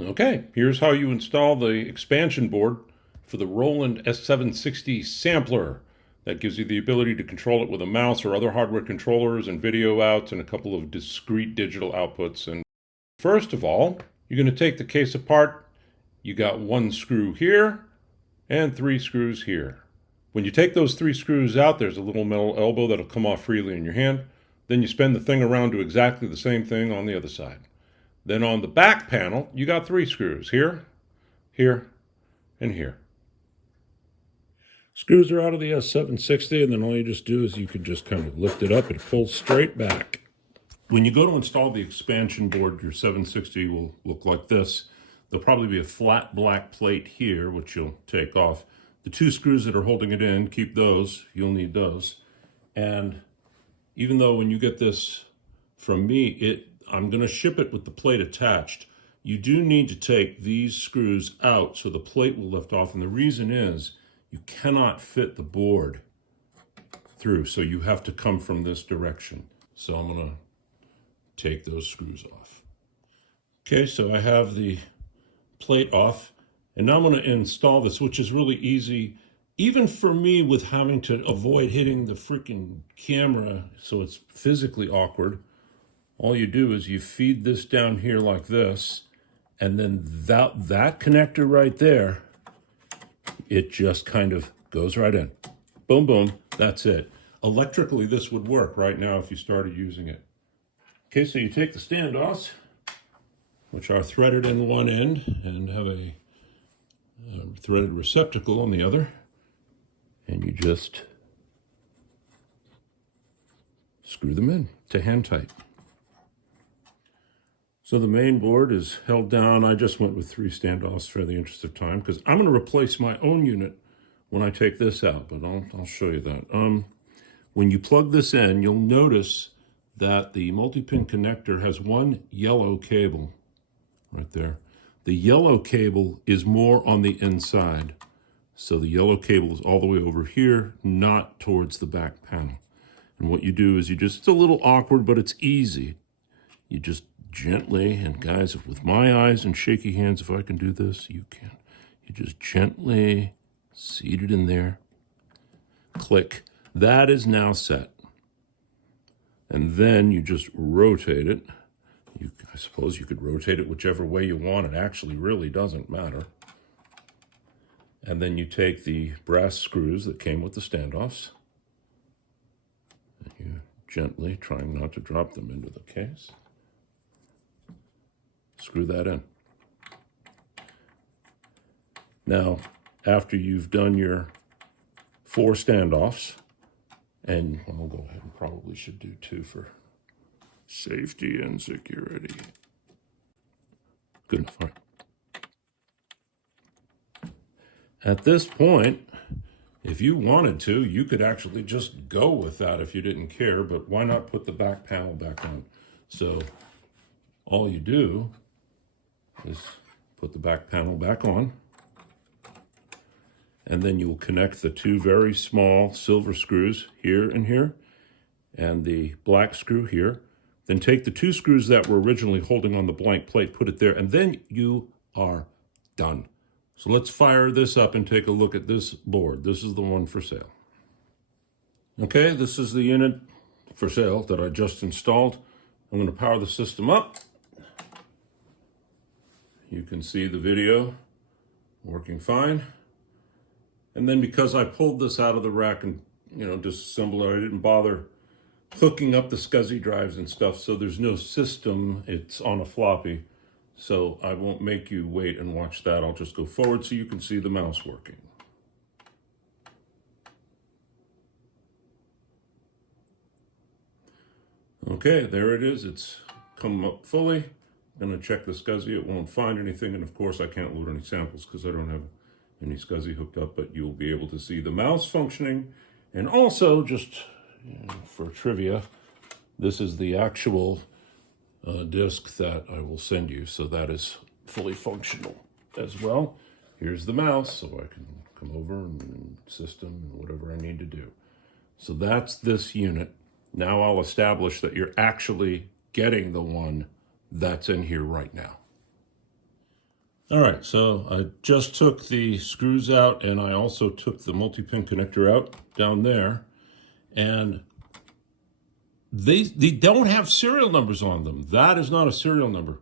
Okay, here's how you install the expansion board for the Roland S-760 sampler. That gives you the ability to control it with a mouse or other hardware controllers and video outs and a couple of discrete digital outputs. And first of all, you're going to take the case apart. You got one screw here and three screws here. When you take those three screws out, there's a little metal elbow that'll come off freely in your hand. Then you spin the thing around to exactly the same thing on the other side. Then on the back panel, you got three screws here, here, and here. Screws are out of the S760, and then all you just do is you can just kind of lift it up and pull straight back. When you go to install the expansion board, your 760 will look like this. There'll probably be a flat black plate here, which you'll take off. The two screws that are holding it in, keep those. You'll need those. And even though when you get this from me, I'm going to ship it with the plate attached, you do need to take these screws out so the plate will lift off. And the reason is you cannot fit the board through, so you have to come from this direction. So I'm going to take those screws off. Okay, so I have the plate off, and now I'm going to install this, which is really easy, even for me, with having to avoid hitting the freaking camera, so it's physically awkward. All you do is you feed this down here like this, and then that connector right there, it just kind of goes right in. Boom, boom, that's it. Electrically, this would work right now if you started using it. Okay, so you take the standoffs, which are threaded in one end and have a threaded receptacle on the other, and you just screw them in to hand tight. So the main board is held down. I just went with three standoffs for the interest of time, because I'm going to replace my own unit when I take this out, but I'll show you that. When you plug this in, you'll notice that the multi-pin connector has one yellow cable right there. The yellow cable is more on the inside. So the yellow cable is all the way over here, not towards the back panel. And what you do is it's a little awkward, but it's easy. You just gently, and guys, with my eyes and shaky hands, if I can do this, you can. You just gently seat it in there. Click. That is now set. And then you just rotate it. I suppose you could rotate it whichever way you want. It actually really doesn't matter. And then you take the brass screws that came with the standoffs, and you gently, trying not to drop them into the case, screw that in. Now, after you've done your 4 standoffs, and I'll go ahead and probably should do 2 for safety and security. Good enough. All right. At this point, if you wanted to, you could actually just go with that if you didn't care, but why not put the back panel back on? So all you do is put the back panel back on, and then you'll connect the 2 very small silver screws here and here, and the black screw here. Then take the 2 screws that were originally holding on the blank plate, put it there, and then you are done. So let's fire this up and take a look at this board. This is the one for sale. Okay, this is the unit for sale that I just installed. I'm going to power the system up. You can see the video working fine. And then because I pulled this out of the rack and disassembled it, I didn't bother hooking up the SCSI drives and stuff, so there's no system. It's on a floppy. So I won't make you wait and watch that. I'll just go forward so you can see the mouse working. Okay, there it is. It's come up fully. I'm going to check the SCSI. It won't find anything, and of course I can't load any samples because I don't have any SCSI hooked up, but you'll be able to see the mouse functioning. And also, just for trivia, this is the actual disc that I will send you, so that is fully functional as well. Here's the mouse, so I can come over and system and whatever I need to do. So that's this unit. Now I'll establish that you're actually getting the one that's in here right now. All right, so I just took the screws out, and I also took the multi-pin connector out down there, and they don't have serial numbers on them. That is not a serial number.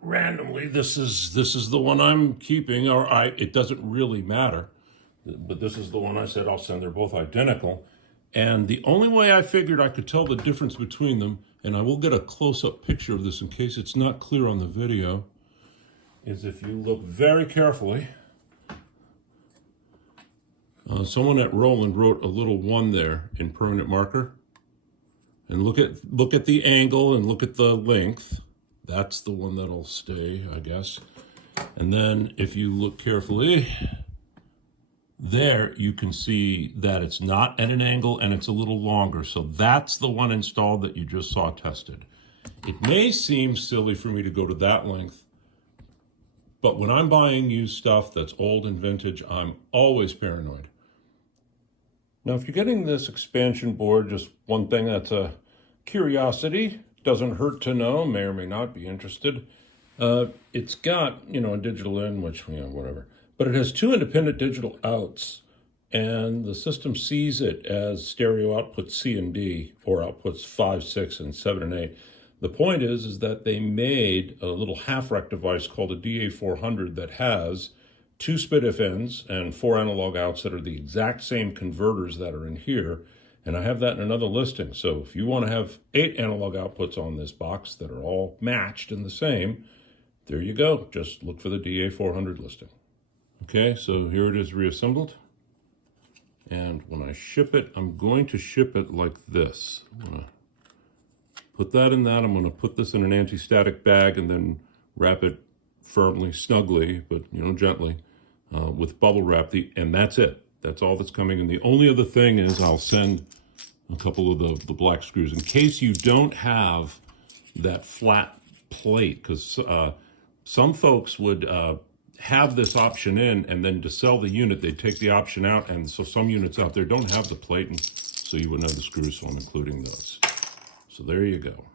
Randomly, this is the one I'm keeping, or it doesn't really matter, but this is the one I said I'll send. They're both identical, and the only way I figured I could tell the difference between them, and I will get a close-up picture of this in case it's not clear on the video, is if you look very carefully. Someone at Roland wrote a little 1 there in permanent marker, and look at the angle and look at the length. That's the one that'll stay, I guess. And then if you look carefully, there you can see that it's not at an angle and it's a little longer. So that's the one installed that you just saw tested. It may seem silly for me to go to that length, but when I'm buying used stuff that's old and vintage, I'm always paranoid. Now, if you're getting this expansion board, just one thing that's a curiosity, doesn't hurt to know, may or may not be interested. It's got, a digital in, which, whatever. But it has 2 independent digital outs, and the system sees it as stereo outputs C and D, or outputs 5, 6, and 7, and 8. The point is that they made a little half-rack device called a DA400 that has 2 SPDIF ins and 4 analog outs that are the exact same converters that are in here. And I have that in another listing. So if you want to have 8 analog outputs on this box that are all matched and the same, there you go. Just look for the DA400 listing. Okay, so here it is reassembled. And when I ship it, I'm going to ship it like this. I'm going to put that in that. I'm going to put this in an anti-static bag and then wrap it firmly, snugly, but gently, with bubble wrap. And that's it. That's all that's coming. And the only other thing is I'll send a couple of the black screws in case you don't have that flat plate, because some folks would have this option in, and then to sell the unit, they'd take the option out. And so some units out there don't have the plate, and so you wouldn't have the screws, so I'm including those. So there you go.